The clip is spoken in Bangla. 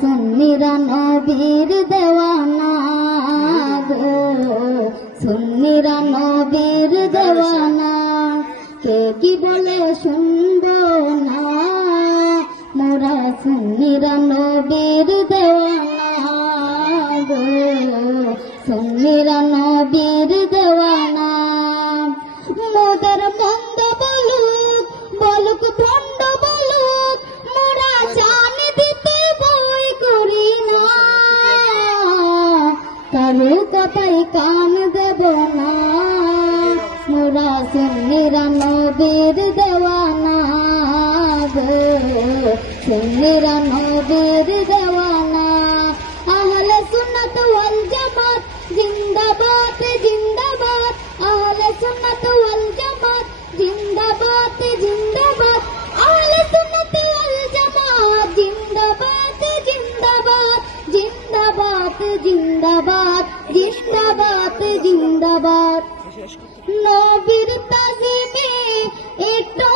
সুন্নিরা নবীর দেওয়ানা গো, সুন্নিরা নবীর দেওয়ানা। কে কি বলে শুনবো না, মোরা সুন্নিরা নবীর দেওয়ানা গো, সুন্নিরা নবীর দেওয়ানা। মোদের মন্দ বলুক বলুক ভণ্ড বলুক, মোরা জান দিতে বই করি না, কারো কথাই কান দেব না। মোরা সুন্নিরা নবীর দেওয়ানা গো, সুন্নিরা নবীর দেওয়ানা। আহলে সুন্নাত ওয়াল জামাত জিন্দাবাদ জিন্দাবাদ, আহলে সুন্নাত ওয়াল জামাত জিন্দাবাদ জিন্দাবাদ, আহলে সুন্নাত ওয়াল জামাত জিন্দাবাদ জিন্দাবাদ, জিন্দাবাদ জিন্দাবাদ, জিন্দাবাদ জিন্দাবাদ। নবীর তাজিমে একটু